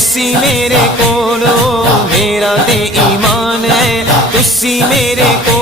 तुसी मेरे कोलो, मेरा ते ईमान है तुसी मेरे कोलो।